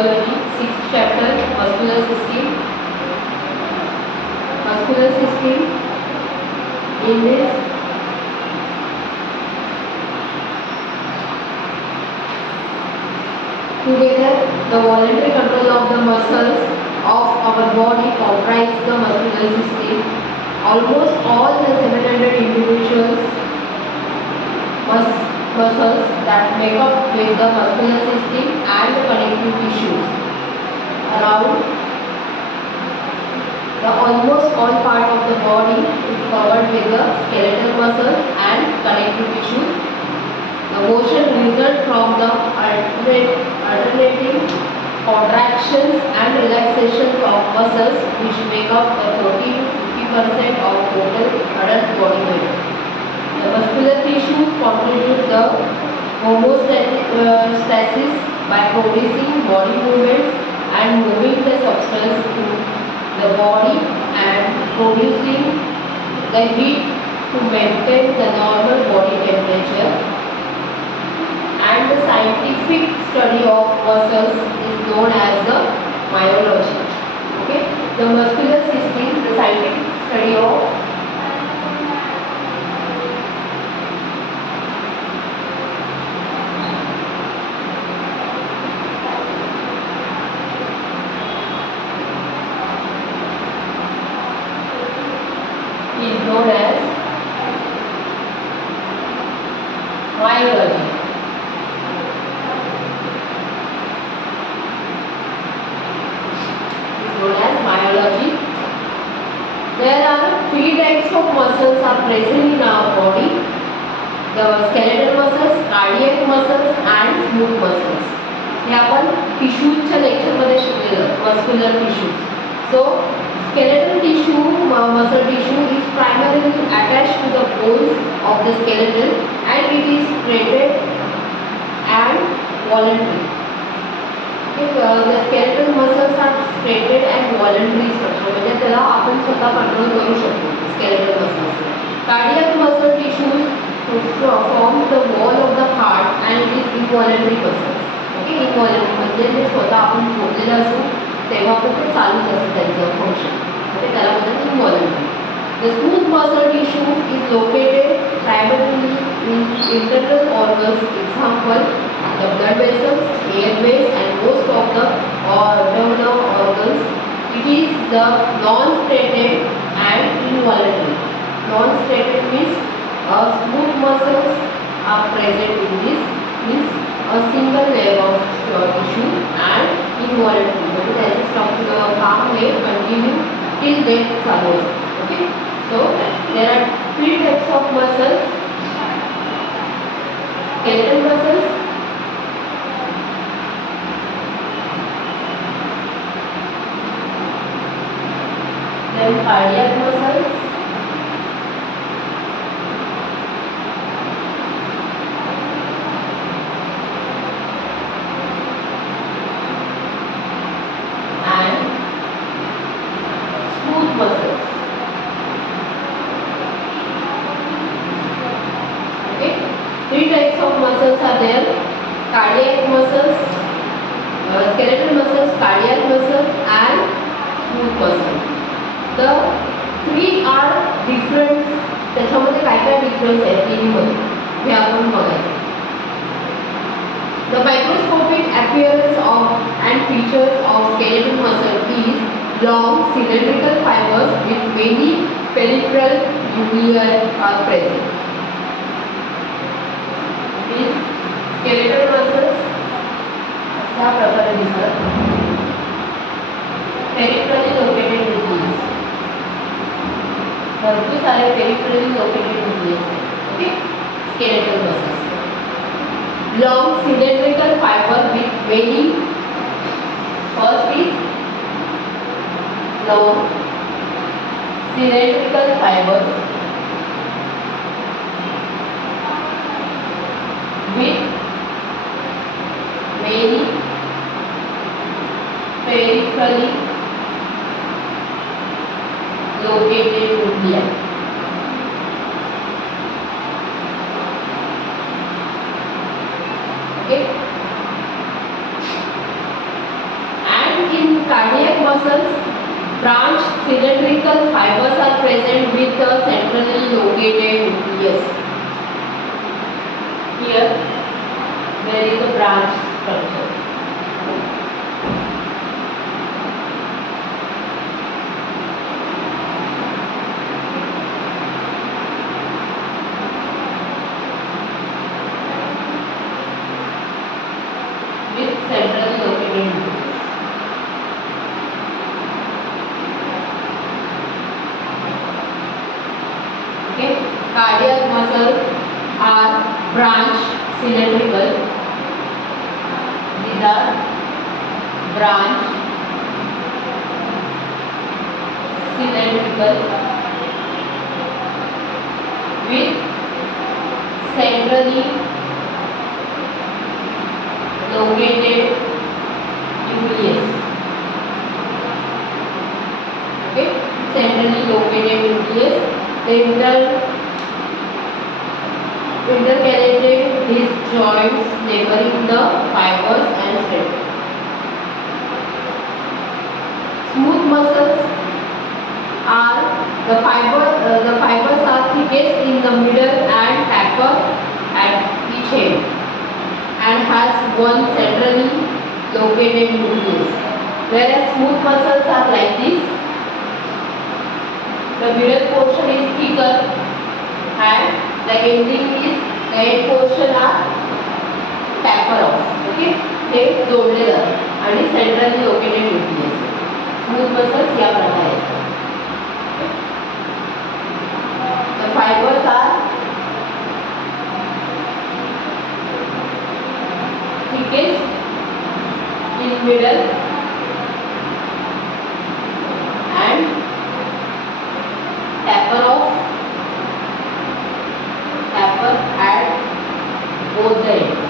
physiology, sixth chapter, muscular system. Muscular system. In this, together, the voluntary control of the muscles of our body comprise the muscular system. Almost all the 700 individuals muscles that make up with the muscular system and the connective tissues. Around the almost all part of the body is covered with the skeletal muscles and connective tissues. The motion results from the alternating contractions and relaxations of muscles which make up the 30 to 50% of total adult body weight. The muscular tissues contribute the homeostasis by producing body movements and moving the substance through the body and producing the heat to maintain the normal body temperature. And the scientific study of muscles is known as the myology. Okay, the muscular system, the scientific study of is known as myology. Known as myology. There are three types of muscles are present in our body: the skeletal muscles, cardiac muscles, and smooth muscles. हे आपण टिश्यूच्या लेक्चरमध्ये शिकलेलं muscular tissues. So skeletal tissue, muscle tissue is primarily attached to the bones of the skeleton and it is threaded and voluntary. The skeletal muscles are threaded and voluntary structure, म्हणजे त्याला आपण स्वतः control करू शकतो skeletal muscles. Cardiac muscle tissues form the wall of the heart and it is involuntary muscles. Okay, involuntary म्हणजे जे स्वतः आपण झोपलेलं असू तेव्हा पण ते चालूच असतं त्यांचं फंक्शन, म्हणजे त्याला म्हणतात involuntary. The smooth muscle tissue is located primarily in internal organs, example the blood vessels, airways, and most of the autonomic organs. It is the non-threaded and involuntary. Non-threaded means smooth muscles are present in this, means a single layer of tissue, and involuntary म्हणजे त्याचे structure काम हे continue till death चालू असते. Okay, so there are three types of muscles: skeletal muscles, then cardiac muscles, and smooth muscles. Okay, three types of muscles are there: cardiac muscles, skeletal muscles, cardiac muscles, and smooth muscles. The three are different. त्याच्यामध्ये काय काय difference आहे तिन्हीमध्ये हे आपण बघायचं. The microscopic appearance of and features of skeletal muscle is long cylindrical fibers with many peripheral nuclei are present. Means skeletal muscles अशा प्रकारे दिसतात. Peripherally located nuclei. भरपूर सारे peripherally located nuclei. Okay, skeletal muscles. Long cylindrical fiber with many. First is long cylindrical fibers with many peripherally located nuclei. Okay. elongated nucleus. Here there is a branch structure. With centrally located nucleus. Okay, cardiac muscles are branch cylindrical. These are branch cylindrical with centrally located nucleus. Okay, centrally located nucleus. The intercalated disc joints neighboring the fibers and stem. Smooth muscles are the fibers are thickest in the middle and taper at each end and has one centrally located nucleus. Whereas smooth muscles are like this. The middle portion is thicker and the end portion are taper off. Okay, हे जोडले जातात आणि centrally located nucleus. Smooth muscles या प्रकारे असतात. The fibers are thickest in middle and taper at both the ends.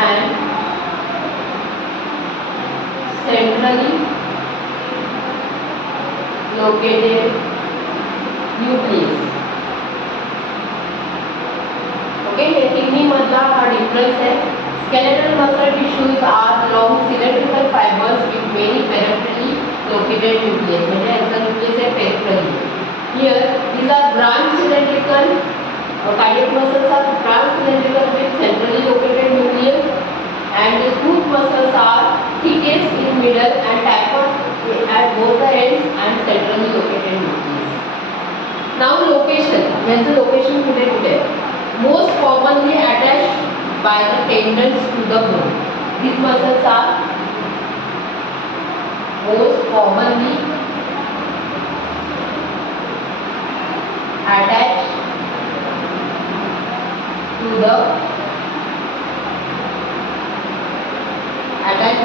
And centrally located nucleus. Okay, हे तिन्ही मधला हा difference है. Skeletal muscle tissues are long cylindrical fibers with many peripherally located nucleus. म्हणजे यांचा nucleus आहे peripherally. Here these are branch cylindrical. Cardiac muscles are branch cylindrical with centrally located nucleus, and the smooth muscles are thickest in middle and taper at both the ends and centrally located nucleus. Now location. यांचं location कुठे कुठे? Most commonly attached by the tendons to the bone. These muscles are most commonly attached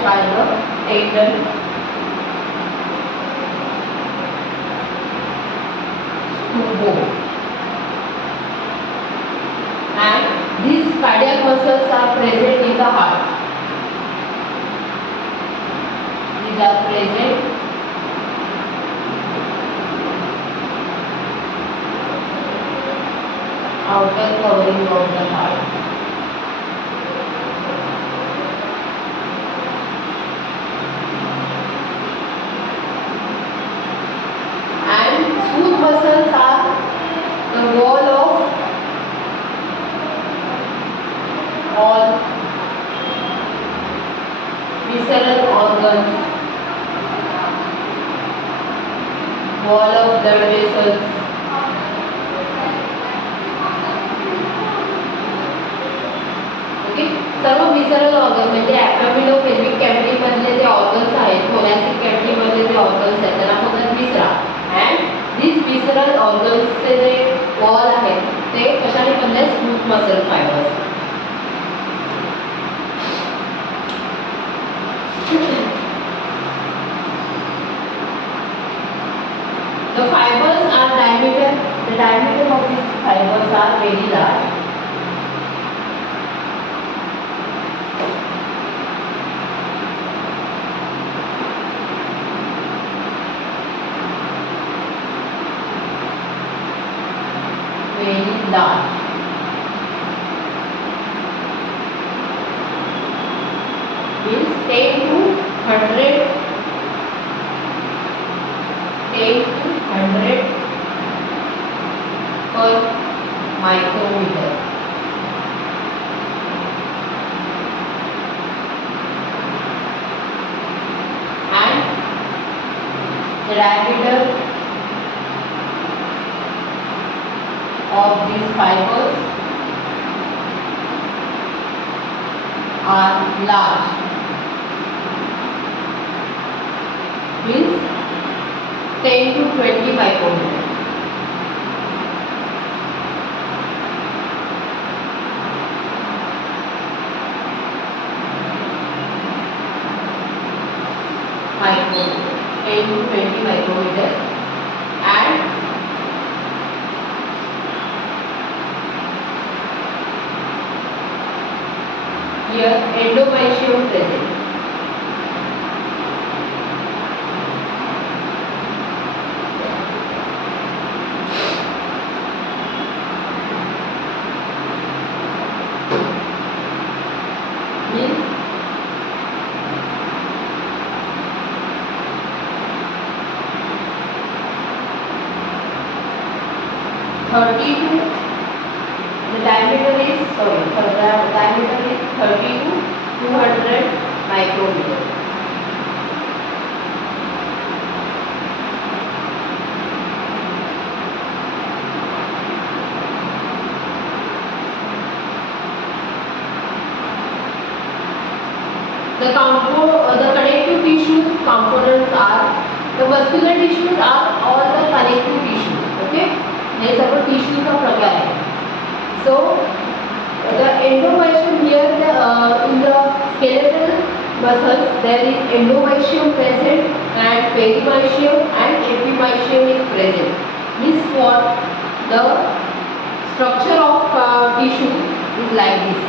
by the tendon to bone. And these cardiac muscles are present in the heart. These are present outer covering of the heart. And smooth muscles are the wall of all visceral organs, wall of blood vessels, सर्व visceral organ म्हणजे abdominopelvic cavity मधले जे organs आहेत, thoracic cavity मधले जे organs आहेत त्यांना म्हणतात विसरा. अँड दिस विसरल ऑर्गन्सचे जे वॉल आहेत ते कशाने बनले? Smooth muscle fibres. The fibers are diameter. The diameter of these fibers are very large. Very large. Means 10 to 100 10 to 100 per micrometer. And the diameter of these fibers are large, means 10 to 20 micrometer. Micrometer, 10 to 20 micrometer. And here endomysium present. Means 30 to the diameter is 30 to 200 micrometer. The connective tissues components are the muscular tissues are all the connective tissues. Okay, हे सर्व tissue का प्रकार है. So the endomysium here in the skeletal muscles there is endomysium present and perimysium and epimysium is present. Means what? The structure of tissue is like this.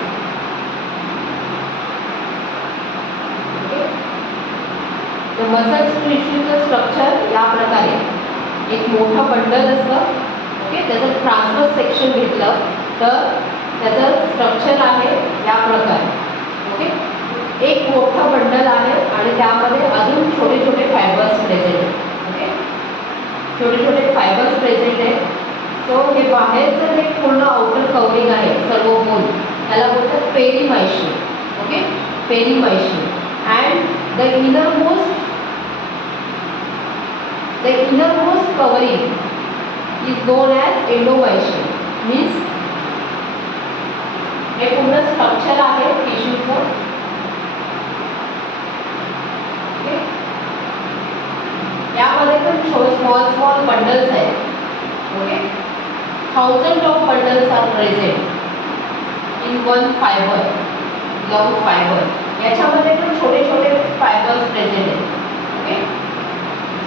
The muscle tissue structure या प्रकारे एक मोठा bundle असतं. Okay, त्याचं transverse section घेतलं तर त्याचं structure आहे या प्रकारे. ओके, एक मोठा बंडल आहे आणि त्यामध्ये अजून छोटे छोटे फायबर्स प्रेझेंट आहेत. ओके, छोटे छोटे फायबर्स प्रेझेंट आहेत. सो हे बाहेरचं जे पूर्ण आउटर कवरिंग आहे सर्व बोल त्याला बोलतात perimysium. Okay, perimysium. And the innermost covering is known as endomysium. Means हे पूर्ण स्ट्रक्चर आहे टिश्यूचं. ओके, यामध्ये पण स्मॉल बंडल्स आहेत. Okay, thousand of bundles are present in one fibre, long fibre. याच्यामध्ये पण छोटे छोटे फायबर्स प्रेझेंट आहेत. ओके,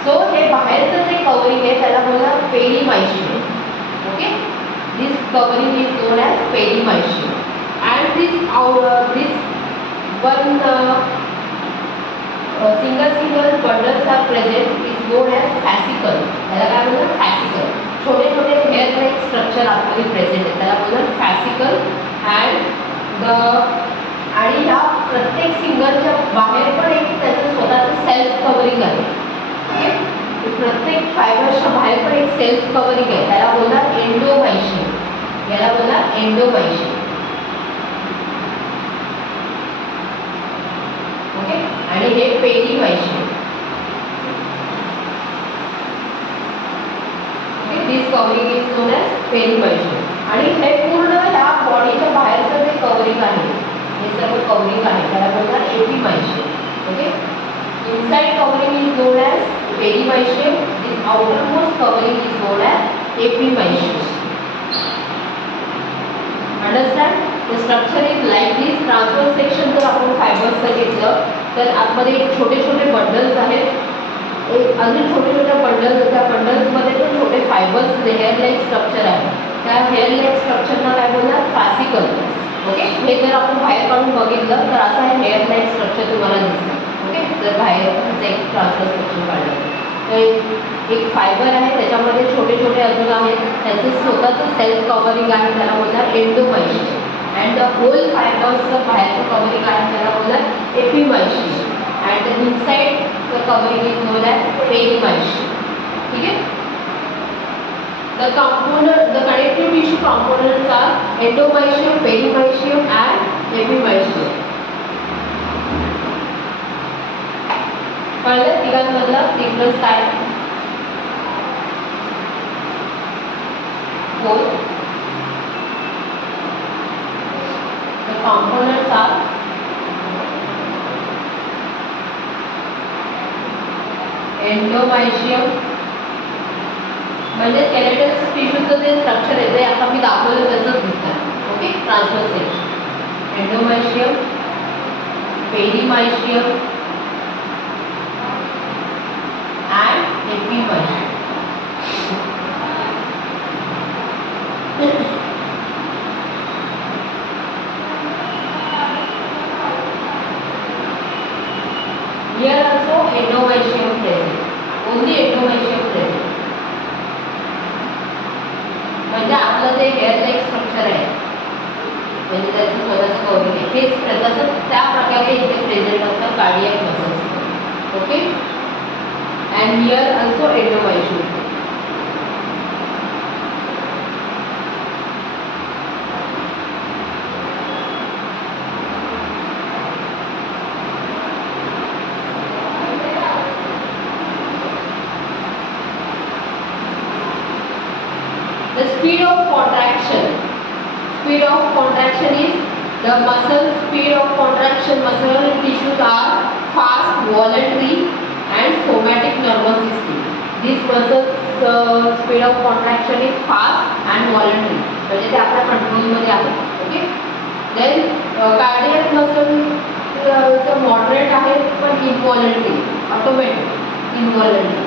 सो हे बाहेरचं जे कवरिंग आहे त्याला बोलतात perimysium. Okay, this covering is known as perimysium. And this one single bundles are present is known as fascicle. त्याला काय बोलतात? फॅसिकल. छोटे छोटे हेअर लाईक स्ट्रक्चर आपल्याला प्रेझेंट आहे त्याला बोलतात फॅसिकल. आणि ह्या प्रत्येक सिंगलच्या बाहेर पण एक त्याचं स्वतःचं सेल्फ कवरिंग आहे. ओके, प्रत्येक फायबरच्या बाहेर पण एक सेल्फ कवरिंग आहे त्याला बोलतात एंडोमायशियम. याला बोलतात एंडोमायशियम. ओके, आणि हे perimysium. Okay, this covering is known as perimysium. आणि हे पूर्ण ह्या बॉडीच्या बाहेरचं जे कवरिंग आहे हे सर्व कवरिंग आहे त्याला बोलतात epimysium. Okay, inside covering is known as perimysium. This outermost covering is known as epimysium. Understand? The structure is like this. Transverse section जर आपण फायबर्सचं घेतलं तर आतमध्ये छोटे छोटे बंडल्स आहेत. एक अजून छोटे छोटे बंडल्स, त्या बंडल्समध्ये पण छोटे फायबर्स हेअर लाईक स्ट्रक्चर आहे. त्या हेअर लाईक स्ट्रक्चरला काय बोलतात? फॅसिकल. ओके, हे जर आपण बाहेर काढून बघितलं तर असं हे हेअर लाईक स्ट्रक्चर तुम्हाला दिसतं. ओके, जर बाहेर एक ट्रान्सफर सेक्शन काढलं तर एक फायबर आहे त्याच्यामध्ये छोटे छोटे अजून आहेत त्यांचं स्वतःचं सेल्फ कवरिंग आहे त्याला बोलतात एंडोमायशियम. अँड द होल फायबर्सचं बाहेरचं कवरिंग आहे त्याला बोलतात epimysium. And the inside the covering is known as perimysium. ठीक The connective tissue components are endomysium, perimysium, and epimysium. कळलं तिघांमधला डिफरन्स काय? बोल. The components are endomysium म्हणजे स्केलेटल टिश्यूचं जे स्ट्रक्चर आहे ते आता मी दाखवलं तसंच दिसतं. Okay, transfer cell. Endomysium, perimysium and epimysium. Here also endomysium present. Only endomysium present. म्हणजे आपलं जे हेअर लाईक स्ट्रक्चर आहे म्हणजे त्याचं स्वतःचं कवरिंग आहे हेच तसंच त्या प्रकारे इथे प्रेझेंट असतात cardiac muscles. Okay, and here also endomysium. The speed of contraction. Speed of contraction is the muscle speed of contraction. Muscle tissues are fast, voluntary, and somatic nervous system. This muscle speed of contraction is fast and voluntary. म्हणजे ते आपल्या control मध्ये आहे. Okay. Then cardiac muscle moderate आहे पण involuntary, automatic, involuntary.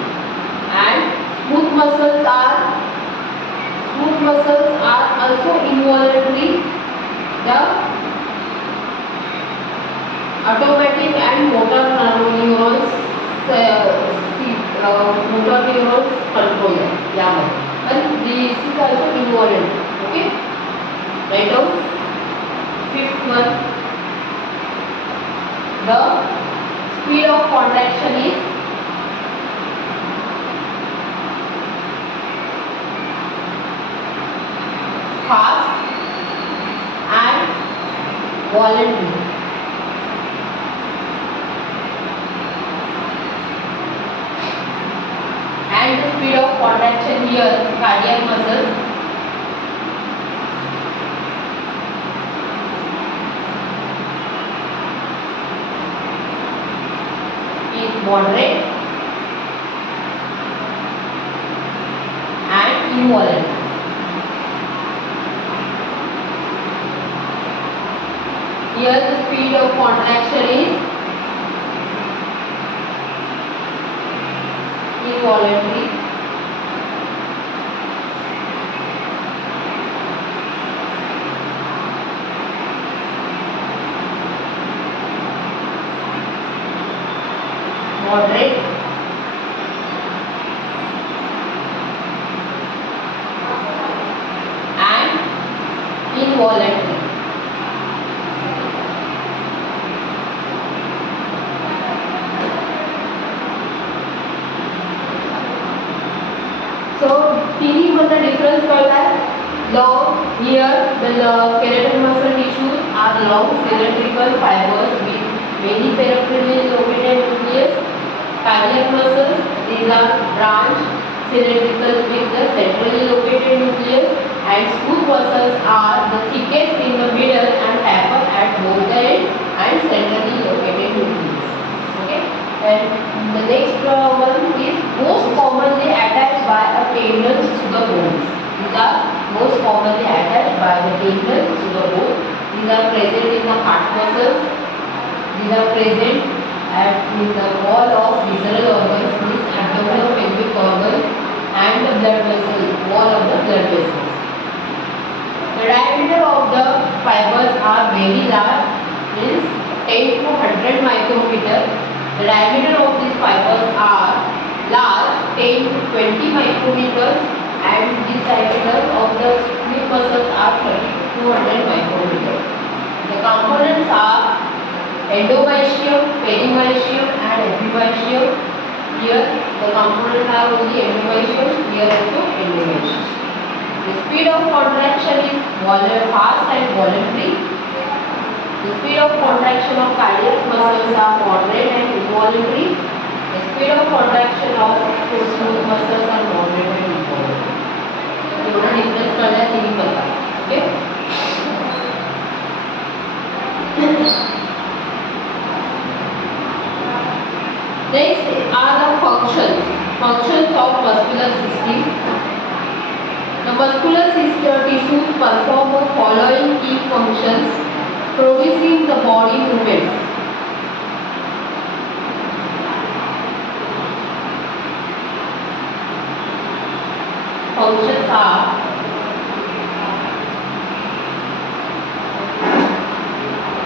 And smooth muscles are also involuntary. The automatic and motor neurons control यामध्ये. And this is also involuntary. Okay. Write down. Fifth one. The speed of contraction is fast and voluntary. And the speed of contraction here, cardiac muscles, is moderate and involuntary. Here the speed of contraction is involuntary. Moderate and involuntary. So तिन्ही मध्ये difference कळला. Long here the skeletal muscle tissues are long cylindrical fibers with many peripherally located nucleus. Cardiac muscles, these are branch cylindrical with the centrally located nucleus. And smooth muscles are the thickest in the middle and taper at both the ends and centrally located nucleus. Okay. And the next one is most commonly attached by a tendons to the bones. These are most commonly attached by the tendons to the bone. These are present in the heart muscles. These are present in the wall of visceral organs, this abdominal pelvic organ, and the blood vessel, wall of the blood vessels. The diameter of the fibers are very large, means 10 to 100 micrometer. The diameter of these fibers are large, 10 to 20 micrometers, and the diameter of the smooth muscles are 30 to 200 micrometers. The components are endomysium, perimysium, and epimysium. Here the components are only endomysium, here also endomysium. The speed of contraction is fast and voluntary. The speed of contraction of cardiac muscles are moderate and involuntary. The speed of contraction of smooth muscles are moderate and involuntary. एवढा difference कळला तिन्ही प्रकार. Okay. Next are the functions of muscular system. The muscular system tissues perform the following key functions, producing the body movements. Functions are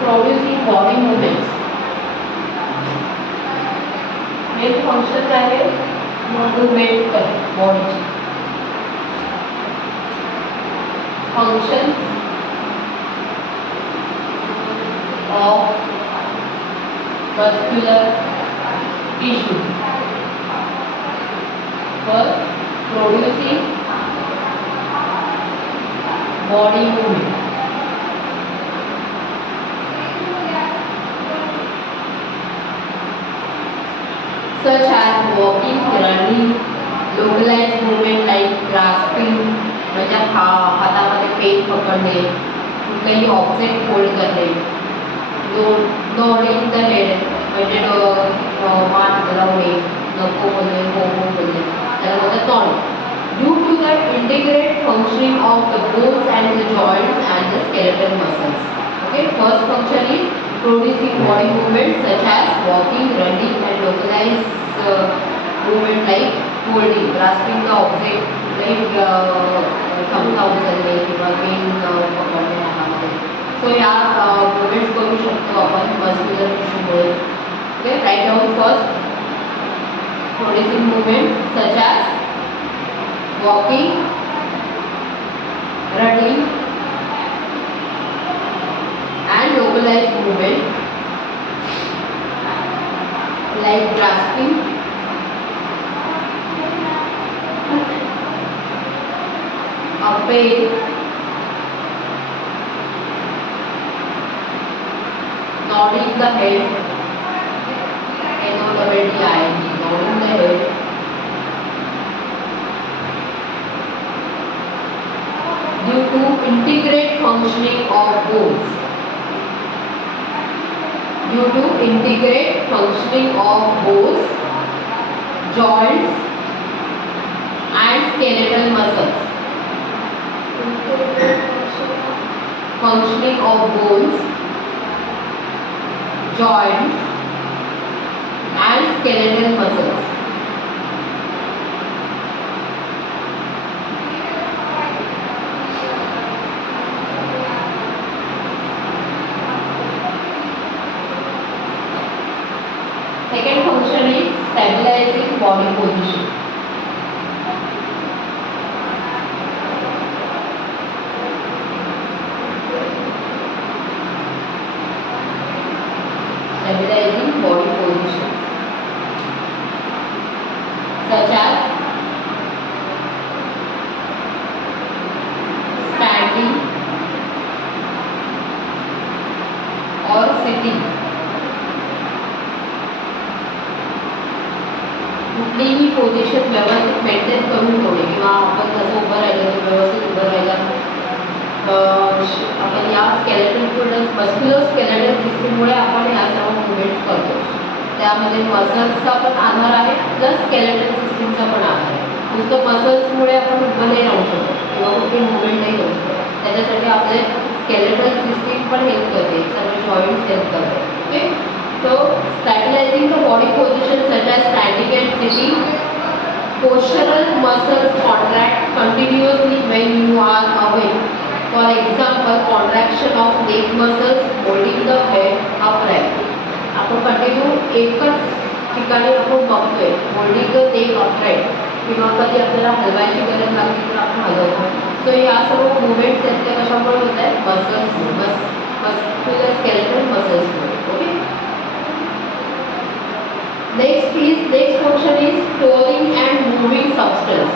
producing body movements. Main function आहे movement body. Functions of muscular tissue. First, producing body movement. Such as walking, running, localized movement like grasping, म्हणजे हातामध्ये pen पकडणे, कुठलाही object hold करणे, nodding the head म्हणजे मान हलवणे, नको बोलणे, हो हो बोलणे, त्याला बोलतात nodding. Due to the integrate functioning of the bones and the joints and the skeletal muscles. Okay, first function is producing body movements such as walking, running, and localized movement like holding, grasping the object, like चमचा उचलणे किंवा pen पकडणे हातामध्ये. सो या movements करू शकतो आपण muscular टिश्यूमुळे. Okay, right down first producing movement such as walking, running, and localized movement like grasping, a pain, nodding the head, NODDING, nodding the head, due to integrate functioning of bones. Due to integrate functioning of bones, joints, and skeletal muscles. Functioning of bones, joints, and skeletal muscles. Second function is stabilizing body position. Stabilizing body position such as standing or sitting. कुठलीही position व्यवस्थित maintain करून ठेवणे किंवा आपण कसं उभं राहिलं तर व्यवस्थित उभं राहिलं. आपण या स्केलेटल मस्क्युलर स्केलेटल सिस्टीममुळे आपण या सर्व मुवमेंट्स करतो. त्यामध्ये मसल्सचा पण आधार आहे प्लस स्केलेटल सिस्टीमचा पण आधार आहे. नुसतं मसल्समुळे आपण उभं नाही राहू शकतो किंवा कुठे मुवमेंट नाही करू शकतो. त्याच्यासाठी आपले स्केलेटल सिस्टीम पण हेल्प करते, सर्व जॉईंट्स हेल्प करते. Okay, so stabilizing the body position such as standing and sitting. Postural muscles contract continuously when you are awake. For example, contraction of neck muscles holding the head upright. आपण continue एकच ठिकाणी आपण बघतोय holding the neck upright किंवा कधी आपल्याला हलवायची गरज लागली तर आपण हलवतो. सो या सर्व मुवमेंट्स आहेत त्या कशामुळे होत आहेत? मस्क्युलर स्केलेटल मसल्समुळे. Okay, next function is storing and moving substance.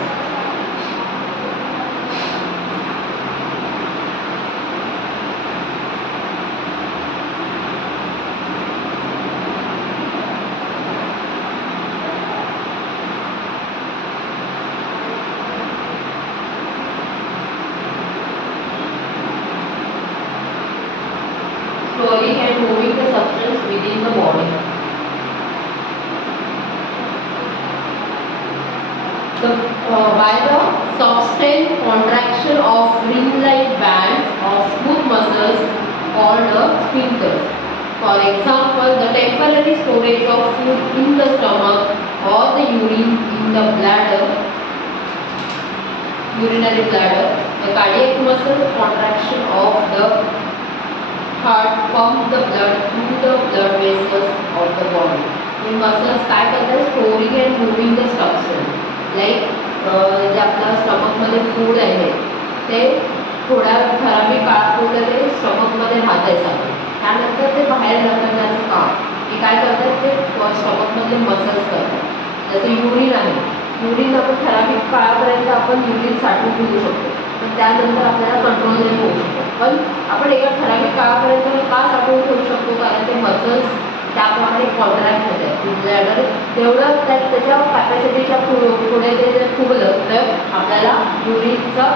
storing and moving the substance within the body. By the sustained contraction of ring-like bands of smooth muscles called the sphincters. For example, the temporary storage of food in the stomach or the urine in the bladder, urinary bladder. The cardiac muscle contraction of the heart pump the blood through the blood vessels of the body. हे muscles काय करतात? Storing and moving the substance. Like जे आपल्या स्टमकमध्ये food आहे ते थोड्या ठराविक काळापुरतं ते स्टमकमध्ये राहतायचं. त्यानंतर ते बाहेर ढकलण्याचं काम हे काय करतात? ते स्टमकमधले मसल्स करतात. जसं युरिन आहे, युरिन आपण ठराविक काळापर्यंत आपण युरिन साठवून ठेवू शकतो, पण त्यानंतर आपल्याला कंट्रोल नाही होऊ शकतो. पण आपण एका ठराविक काळापर्यंत का साठवून ठेवू शकतो? कारण ते मसल्स त्याप्रमाणे कॉन्ट्रॅक्ट होते. ब्लॅडर तेवढं त्याच्या कॅपॅसिटीच्या पुढे ते जर फुगलं तर आपल्याला युरिनचं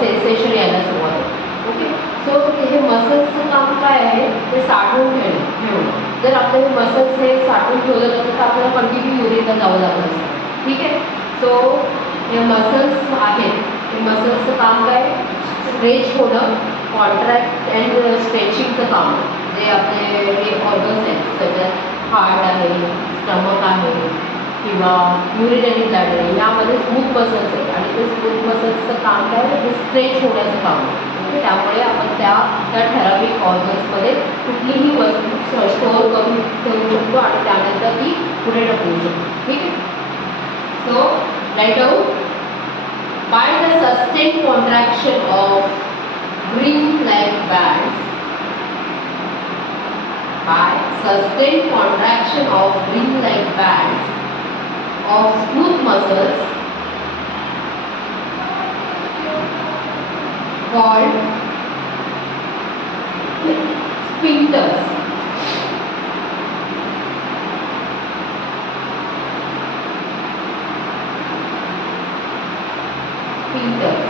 सेन्सेशन यायला सुरुवात होते. ओके, सो हे मसल्सचं काम काय आहे? ते साठवून ठेवणं. जर आपले मसल्स हे साठवून ठेवलं नसतं तर आपल्याला कंटिन्यू युरिनला जावं लागलं असतं. ठीक आहे, सो हे मसल्स आहेत, हे मसल्सचं काम काय? स्ट्रेच होणं, कॉन्ट्रॅक्ट अँड स्ट्रेचिंगचं काम. जे आपले हे ऑर्गन्स आहेत, त्याच्यात हार्ट आहे, स्टमक आहे किंवा युरिनरी ब्लॅडर आहे, यामध्ये स्मूथ मसल्स आहेत आणि ते स्मूथ मसल्सचं काम काय? ते स्ट्रेच होण्याचं काम आहे. त्यामुळे आपण त्या ठराविक ऑर्गन्समध्ये कुठलीही वस्तू स्टोअर करून ठेवू शकतो आणि त्यानंतर ती पुढे ढकलू शकतो. ठीक आहे, so right down. By the sustain contraction of ring-like bands, by sustained contraction of ring-like bands of smooth muscles called sphincters. Sphincters.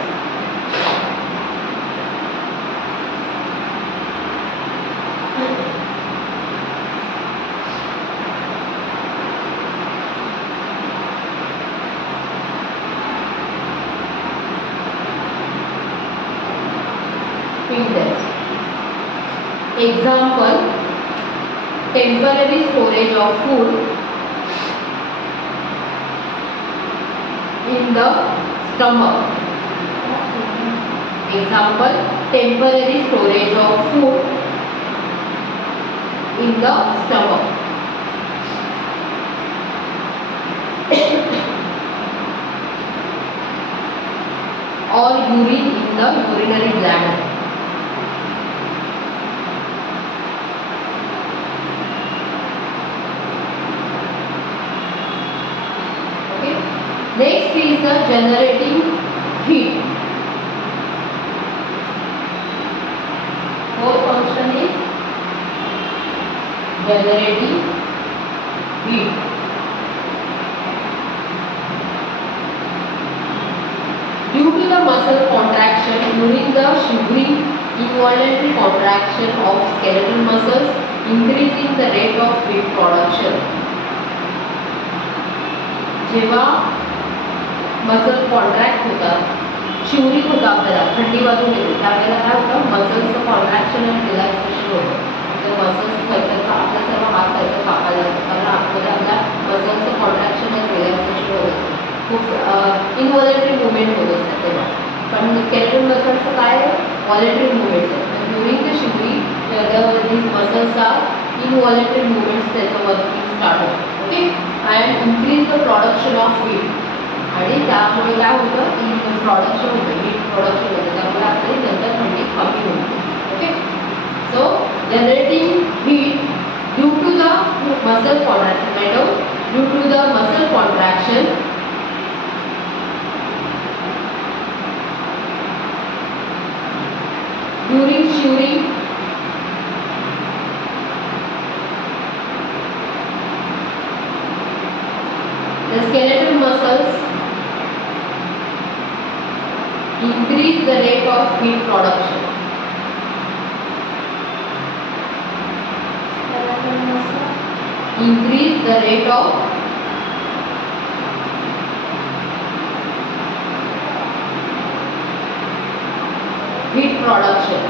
Example, temporary storage of food in the stomach. Example, temporary storage of food in the stomach. Or urine in the urinary bladder. Next is the generating heat. Fourth function is generating heat. Due to the muscle contraction during the shivering, involuntary contraction of skeletal muscles, increasing the rate of heat production. जेव्हा muscle contract होतात, shivering होतं, आपल्याला थंडी वाजून येते, त्यावेळेला काय होतं? मसल्सचं कॉन्ट्रॅक्शन आणि रिलॅक्सेशन होतं. तर मसल्स थरथर आपल्या सर्व हात थरथर कापायला लागतात, कारण आपल्याला आपल्या मसल्सचं कॉन्ट्रॅक्शन आणि रिलॅक्सेशन होत असतं. खूप इनव्हॉलेंटरी मुवमेंट होत असतात तेव्हा. पण स्केलेटल मसल्सचं काय? व्हॉलेंटरी मुवमेंट्स आहेत. During the shivering these muscles are involuntary movements, त्याचं वर्किंग स्टार्ट होतं. Okay, and increase the production of heat. आणि त्यामुळे काय होतं? की प्रोडक्शन होतं, हीट प्रोडक्शन होतं, त्यामुळे आपली नंतर थंडी कमी होते. Okay, so generating heat due to the muscle contraction. Madam, due to the muscle contraction during shivering, the skeletal muscles increase the rate of heat production. increase the rate of heat production.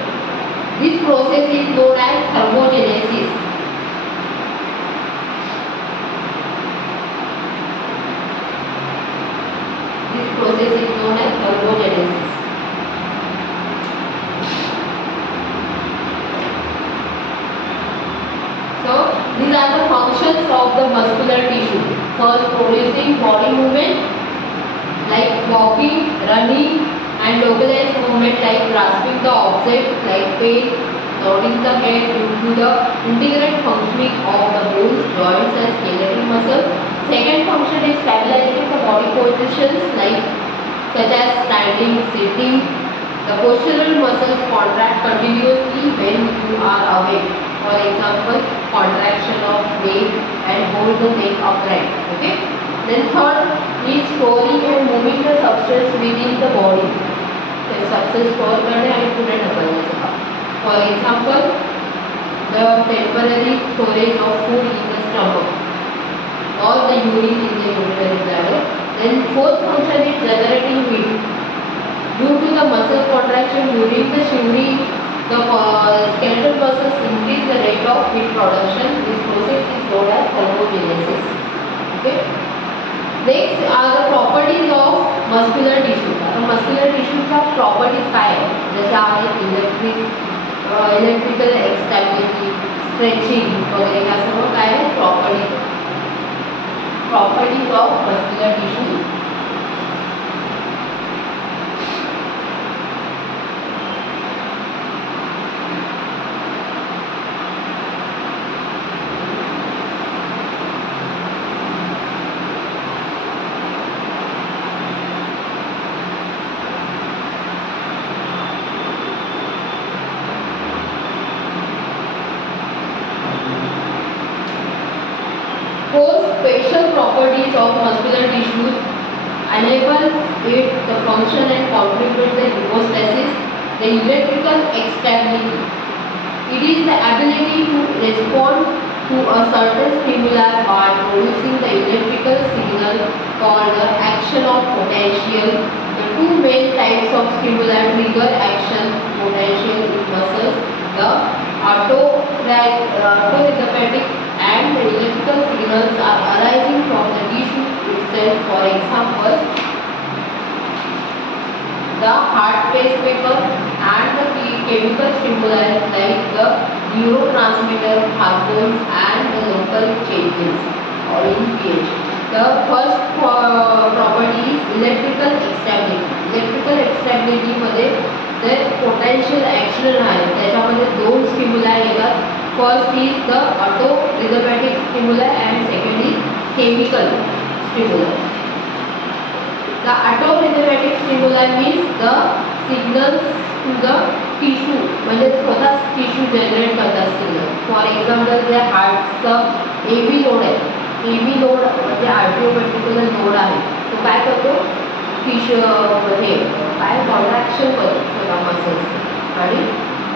This process is known as thermogenesis. This process is known as thermogenesis. So these are the functions of the muscular tissue. First, producing body movement like walking, running, and localized movement like grasping the object like pain, nodding the head due to the integral functioning of the bones, joints and skeletal muscles. Second function is stabilizing the body positions like such as standing, sitting. The postural muscles contract continuously when you are awake. For example, contraction of neck and hold the neck upright. Okay. Then third is storing and moving the substance within the body. Substance store करणे आणि पुढे ढकलण्याचं काम. For example, the temporary storage of food in the stomach or the urine in the urinary bladder. Then fourth function is generating heat. Due to the muscle contraction during the shivering, the skeletal muscles increase the rate of heat production. This process is known as thermogenesis. Okay. Next are the properties of muscular tissue. आता muscular tissue च्या properties काय आहेत? जसे आहेत electrical stability, stretching वगैरे या सर्व काय आहेत properties of muscular tissue. Four special properties of muscular tissues enable it to function and contribute the hemostasis. The electrical stability. It is the ability to respond to a certain stimuli by producing the electrical signal called the action of potential. The two main types of stimuli trigger action potential in muscles. The autorhythmic and the electrical signals are arising from the tissue itself. For example, the heart pacemaker and the chemical stimuli like the neurotransmitter hormones and the local changes or in pH. The first property is electrical stability. Electrical stability मध्ये जर potential action आहे त्याच्यामध्ये दोन stimuli येतात. First is the autorhythmic stimuli and second is chemical stimuli. The autorhythmic stimuli means the signals to the tissue म्हणजे स्वतः tissue generate करतात signal. For example, जर हार्टचं AV नोड आहे, AV नोड म्हणजे आर्टिओव्हेंट्रिक्युलर नोड आहे, तो काय करतो टिश्यू मध्ये काय कॉन्ट्रॅक्शन करतो स्वतः मसल्स आणि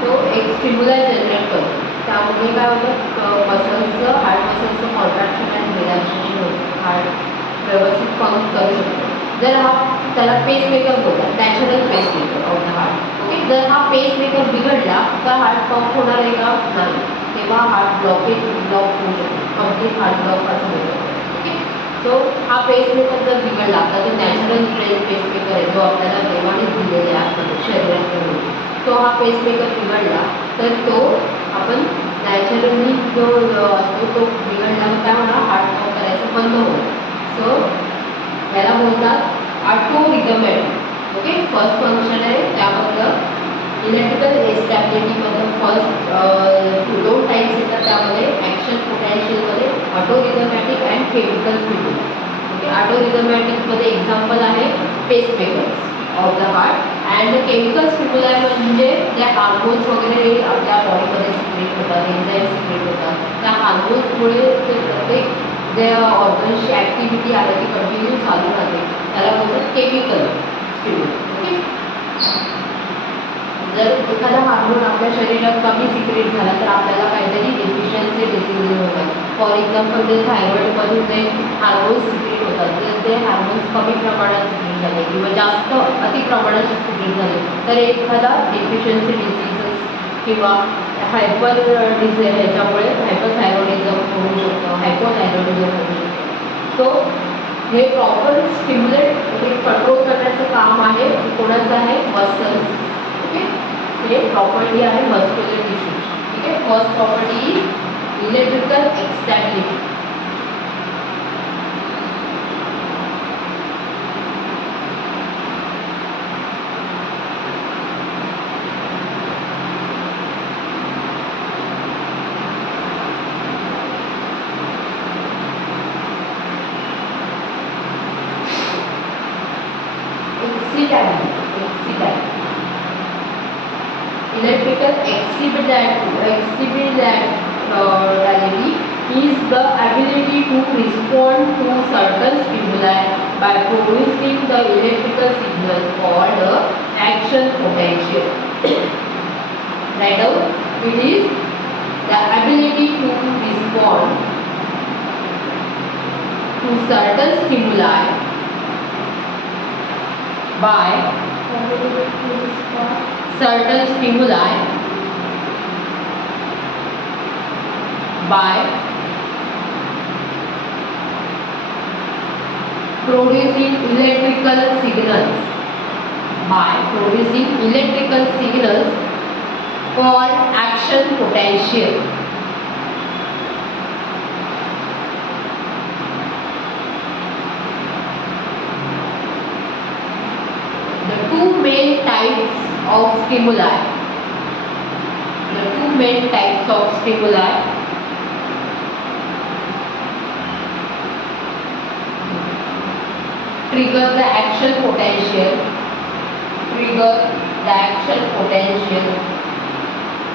तो एक स्टिम्युलाई जनरेट करतो. त्यामुळे काय होतं मसल्सचं हार्ट मसल्सचं कॉन्ट्रॅक्शन आणि रिलॅक्सेशन होतं. हार्ट व्यवस्थित पंप करू शकतो. जर हा त्याला पेसमेकर बोलतात, natural pacemaker of the heart. Okay. जर हा पेसमेकर बिघडला तर हार्ट पंप होणार आहे का? नाही. तेव्हा हार्ट ब्लॉक होऊ शकतो. कम्प्लीट हार्ट ब्लॉक असं होतं. ओके. सो हा पेसमेकर जर बिघडला तर तो नॅचरल पेसमेकर आहे जो आपल्याला देवानेच दिलेला आहे शरीराकडून. तो हा पेसमेकर बिघडला तर तो आपण नॅचरली जो असतो तो बिघडला तर काय होणार हार्ट पंप करायचं बंद होईल. सो याला बोलतात ऑटोरिथमेटिक. ओके. फर्स्ट फंक्शन आहे त्यामधलं इलेक्ट्रिकल स्टॅबिलिटीमधलं फर्स्ट दोन टाईप्स येतात त्यामध्ये ॲक्शन पोटॅन्शियलमध्ये autorhythmic and chemical stimuli. Okay. ऑटोरिथमॅटिकमध्ये एक्झाम्पल आहे pacemakers of the heart and chemical stimuli म्हणजे ज्या हार्मोन्स वगैरे आपल्या बॉडीमध्ये सिक्रेट होतात, एन्झाईम सिक्रेट होतात, त्या हार्मोन्समुळे ते प्रत्येक जे ऑर्गन्सची ॲक्टिव्हिटी आहे ती कंटिन्यू चालू राहते त्याला बोलतात केमिकल स्टिम्युली. ओके. जर एखादा हार्मोन आपल्या शरीरात कमी सिक्रेट झाला तर आपल्याला काहीतरी डेफिशियन्सी डिसीज होतात. फॉर एक्झाम्पल ते थायरॉइडमधून ते हार्मोन्स सिक्रेट होतात, जर ते हार्मोन्स कमी प्रमाणात सिक्रेट झाले किंवा जास्त अति प्रमाणात सिक्रेट झाले तर एखादा डेफिशियन्सी डिसीजेस किंवा हायपर डिझीज ह्याच्यामुळे हायपरथायरॉइडिझम होऊ शकतं, हायपोथायरॉइडिझम होऊ शकतं. सो हे प्रॉपर स्टिम्युलेट हे कंट्रोल करण्याचं काम आहे कोणाचं आहे, मसल्स. ओके, हे प्रॉपर्टी आहे मस्क्युलर टिश्यू. ठीक आहे. First property electrical excitability. Electrical excitability is the ability to respond to certain stimuli by producing the electrical signal called the action potential. Write down. It is the ability to respond to certain stimuli by producing electrical signals called action potential. The two main types of stimuli trigger the action potential.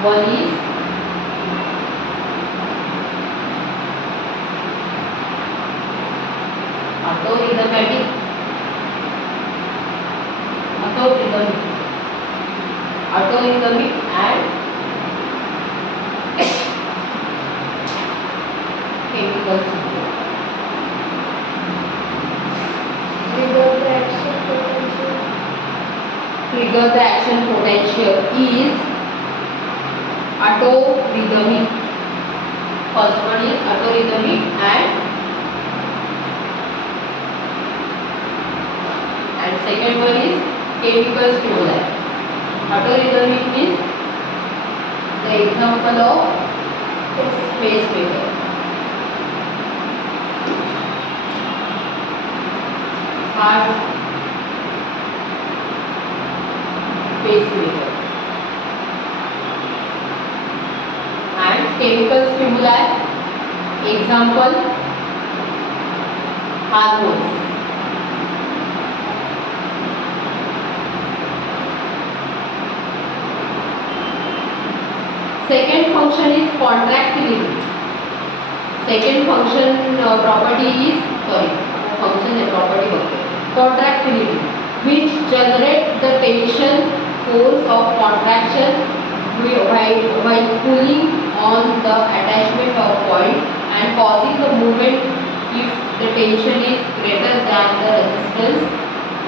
One is autorhythmic and chemical signal. Trigger the action potential is autorhythmic. First one is autorhythmic and second one is chemical stimuli. Autorhythmic is the example of pacemaker. Heart pacemaker. And chemical stimuli, example hormones. Second function is contractility. Contractility, which generates the tension force of contraction while pulling on the attachment of point and causing the movement if the tension is greater than the resistance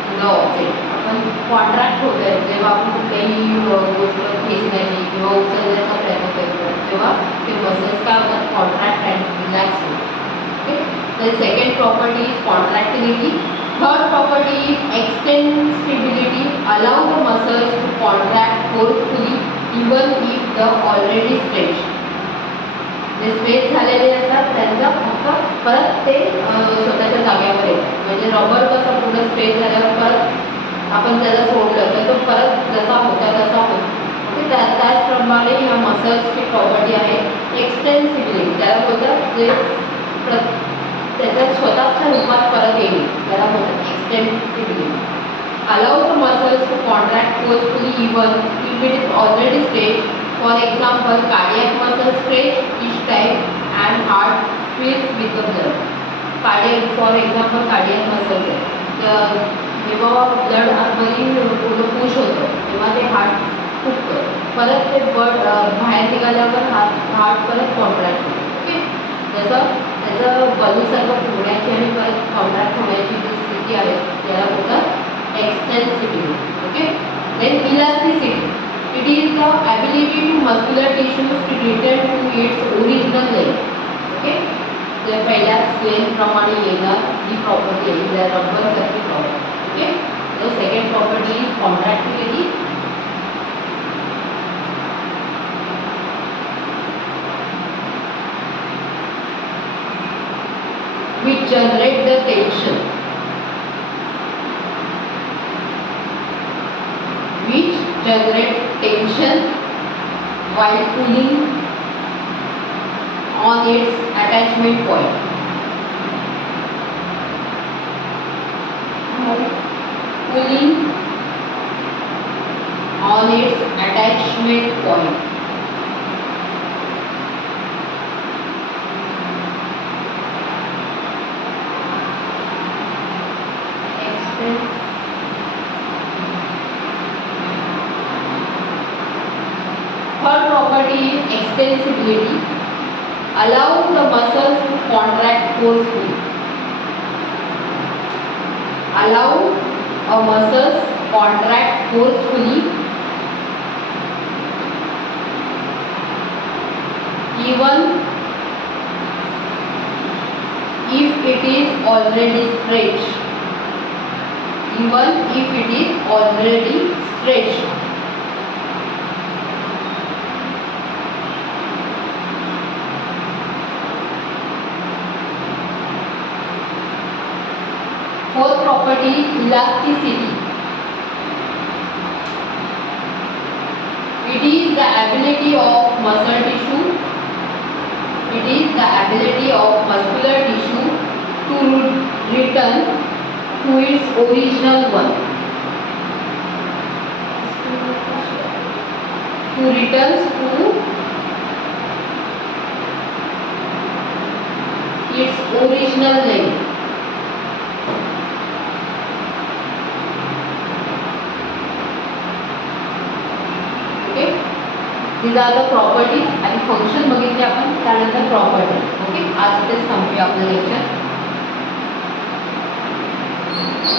in the object. आपण contract होतोय जेव्हा आपण कुठल्याही गोष्ट खेचण्याची किंवा उचलण्याचा प्रयत्न करतो तेव्हा ते मसल्स काय होतात, कॉन्ट्रॅक्ट अँड रिलॅक्स होतात. ओके, तर second property is contractility. Third property is extensibility. Allow the muscles to contract forcefully even if the already stretched. J stretch झालेले असतात त्यांचा फक्त परत ते स्वतःच्या जागेवर येतात. म्हणजे रबर कसं पूर्ण स्ट्रेच झाल्यावर परत आपण त्याला सोडलं तर तो परत जसा होता तसा होतो. ओके, त्याचप्रमाणे या मसल्सची प्रॉपर्टी आहे एक्सटेन्सिबिलिटी. त्याला बोलतात जे त्याच्या स्वतःच्या रूपात परत येईल त्याला बोलतात एक्सटेन्सिबिलिटी. Allow the muscles to contract forcefully even if it is already stretched. For example, cardiac muscles stretch each time and heart fills with the blood. For example, cardiac muscles आहे तर जेव्हा ब्लड आतमध्ये पुश होतं तेव्हा ते heart फुगतं, परत ते blood बाहेर निघाल्यावर हार्ट परत कॉन्ट्रॅक्ट होतं. ओके, जसं त्याचं बलूसारखं फुगण्याची आणि परत कॉन्ट्रॅक्ट होण्याची जी स्थिती आहे त्याला बोलतात extensibility. Okay. Then elasticity. It is the ability to muscular tissues to return to its original length. Okay. तर पहिल्या लेंथप्रमाणे येणार ही प्रॉपर्टी आहे रबरसारखी property. Okay. The second property is contractility. Which generate the tension. Which generate tension while pulling on its attachment point. Pulling on its attachment point. Third property is extensibility. Allow the muscles to contract forcefully. Allow a muscles contract forcefully even if it is already stretched. Even if it is already stretched. Fourth property is elasticity. It is the ability of muscle tissue. It is the ability of muscular tissue to return to its original one. To return to its original length. These are the properties आणि function बघितले आपण त्यानंतर properties. Okay. आज इथेच संपूया आपलं lecture.